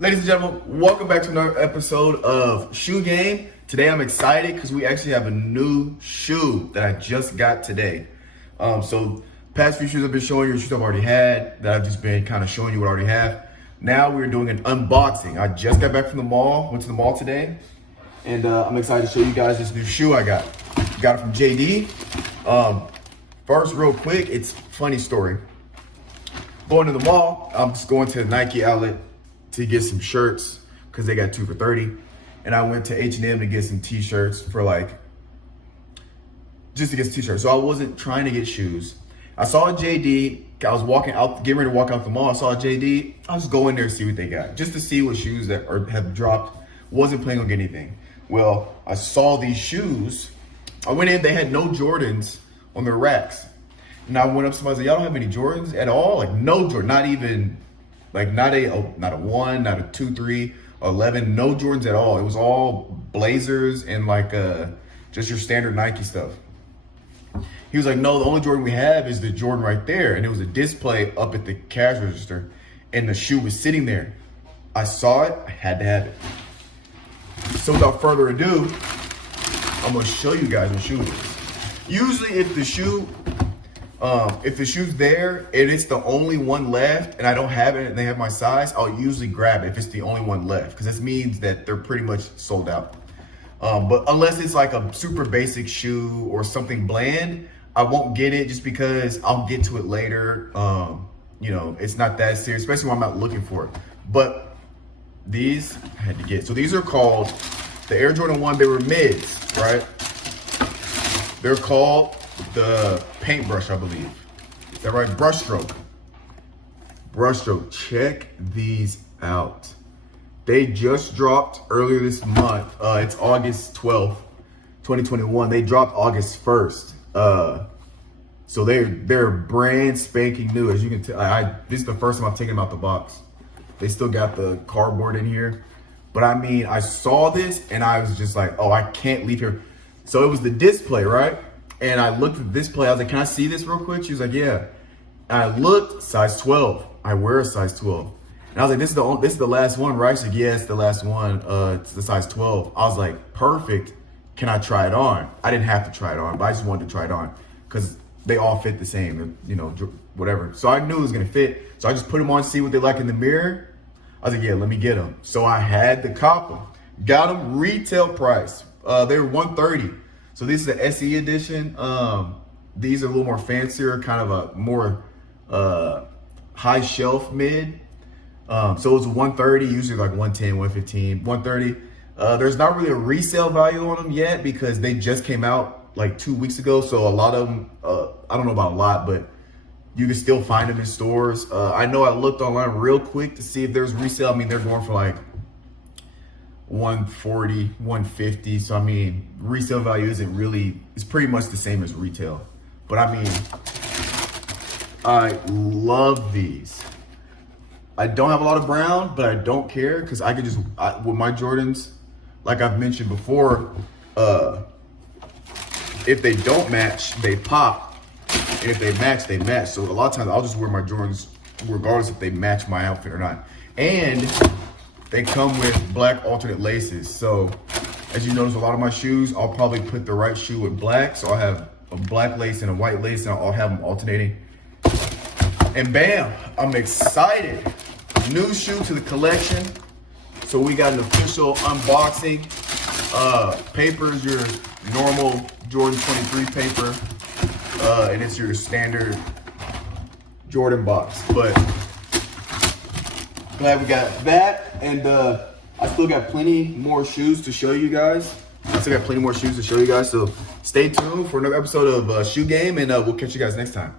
Ladies and gentlemen, welcome back to another episode of Shoe Game. Today I'm excited because we actually have a new shoe that I just got today. So past few shoes I've been showing you, shoes I've already had, that I've just been kind of showing you what I already have. Now we're doing an unboxing. I just got back from the mall, went to the mall today, and I'm excited to show you guys this new shoe I got. Got it from JD. First, real quick, it's a funny story. Going to the mall, I'm just going to the Nike outlet to get some shirts because they got 2 for $30, and I went to H&M to get some t-shirts for just to get some t-shirts. So I wasn't trying to get shoes. I saw a JD. I was walking out, getting ready to walk out the mall. I saw a JD. I was going there to see what they got, just to see what shoes that have dropped. Wasn't planning on getting anything. Well, I saw these shoes. I went in. They had no Jordans on their racks. And I went up to somebody and said, y'all don't have any Jordans at all? Like no Jordan, not even. Like not a 1, not a 2, 3, 11, no Jordans at all. It was all Blazers and just your standard Nike stuff. He was like, no, the only Jordan we have is the Jordan right there. And it was a display up at the cash register and the shoe was sitting there. I saw it, I had to have it. So without further ado, I'm gonna show you guys what shoe it is. Usually if the shoe's there and it's the only one left and I don't have it and they have my size, I'll usually grab it if it's the only one left, because this means that they're pretty much sold out. But unless it's like a super basic shoe or something bland, I won't get it just because I'll get to it later. It's not that serious, especially when I'm not looking for it. But these I had to get. So these are called the Air Jordan 1. They were mids, right? They're called the paintbrush, I believe. Is that right? Brushstroke. Brushstroke. Check these out. They just dropped earlier this month. It's August 12th, 2021. They dropped August 1st. So they're brand spanking new. As you can tell, this is the first time I've taken them out the box. They still got the cardboard in here. But I mean, I saw this and I was just like, oh, I can't leave here. So it was the display, right? And I looked at the display. I was like, can I see this real quick? She was like, yeah. And I looked, size 12. I wear a size 12. And I was like, this is the last one, right? She's like, yeah, it's the last one. It's the size 12. I was like, perfect. Can I try it on? I didn't have to try it on, but I just wanted to try it on because they all fit the same, whatever. So I knew it was gonna fit. So I just put them on, see what they like in the mirror. I was like, yeah, let me get them. So I had to cop them. Got them retail price. They were $130. So this is the SE edition. These are a little more fancier, kind of a more high shelf mid. So it was $130, usually like $110, $115, $130. There's not really a resale value on them yet because they just came out like 2 weeks ago. So a lot of them, I don't know about a lot, but you can still find them in stores. I know I looked online real quick to see if there's resale. I mean, they're going for like $140, $150. So I mean, resale value isn't really, it's pretty much the same as retail. But I mean, I love these. I don't have a lot of brown, but I don't care because I could just, with my Jordans, like I've mentioned before, if they don't match, they pop. And if they match, they match. So a lot of times I'll just wear my Jordans regardless if they match my outfit or not. And they come with black alternate laces. So as you notice, a lot of my shoes, I'll probably put the right shoe with black. So I'll have a black lace and a white lace and I'll have them alternating. And bam, I'm excited. New shoe to the collection. So we got an official unboxing. Paper is your normal Jordan 23 paper. And it's your standard Jordan box. But glad we got that, and I still got plenty more shoes to show you guys. So stay tuned for another episode of Shoe Game, and we'll catch you guys next time.